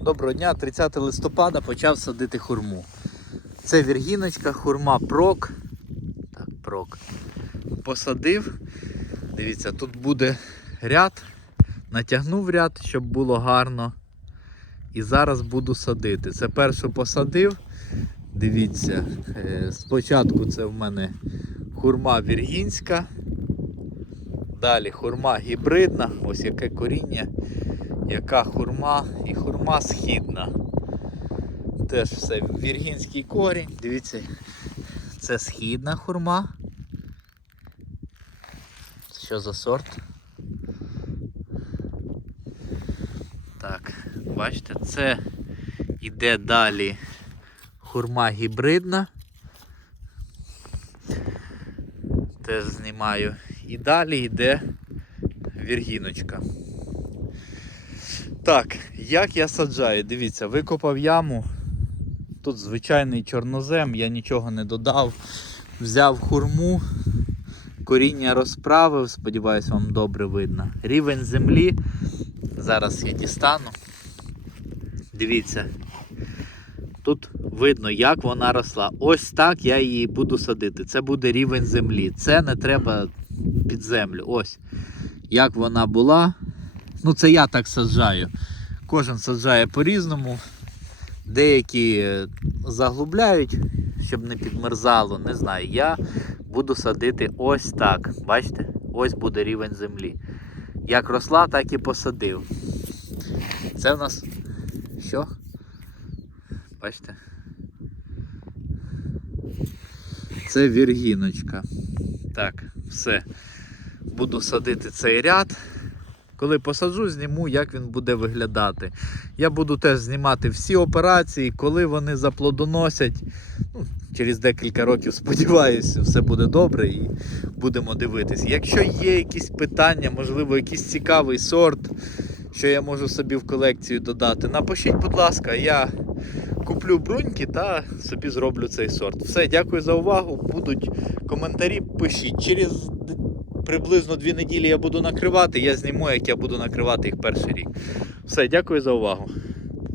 Доброго дня, 30 листопада почав садити хурму. Це віргіночка, хурма прок. Так, прок. Посадив. Дивіться, тут буде ряд. Натягнув ряд, щоб було гарно. І зараз буду садити. Це першу посадив. Дивіться, е, спочатку це в мене хурма віргінська. Далі хурма гібридна, ось яке коріння, яка хурма і хурма східна. Теж все віргінський корінь. Дивіться, це східна хурма. Що за сорт? Так, бачите, це іде далі хурма гібридна. Теж знімаю. І далі йде віргіночка. Так, як я саджаю? Дивіться, викопав яму. Тут звичайний чорнозем, я нічого не додав. Взяв хурму, коріння розправив, сподіваюсь, вам добре видно. Рівень землі. Зараз я дістану. Дивіться. Тут видно, як вона росла. Ось так я її буду садити. Це буде рівень землі. Це не треба під землю. Ось. Як вона була. Ну, це я так саджаю. Кожен саджає по-різному. Деякі е, заглубляють, щоб не підмерзало. Не знаю. Я буду садити ось так. Бачите? Ось буде рівень землі. Як росла, так і посадив. Це в нас що? Бачите? Це віргіночка. Так, все. Буду садити цей ряд. Коли посаджу, зніму, як він буде виглядати. Я буду теж знімати всі операції, коли вони заплодоносять. Ну, через декілька років, сподіваюся, все буде добре і будемо дивитись. Якщо є якісь питання, можливо, якийсь цікавий сорт, що я можу собі в колекцію додати, напишіть, будь ласка, я куплю бруньки та собі зроблю цей сорт. Все, дякую за увагу. Будуть коментарі, пишіть. Через приблизно дві неділі я буду накривати. Я зніму, як я буду накривати їх перший рік. Все, дякую за увагу.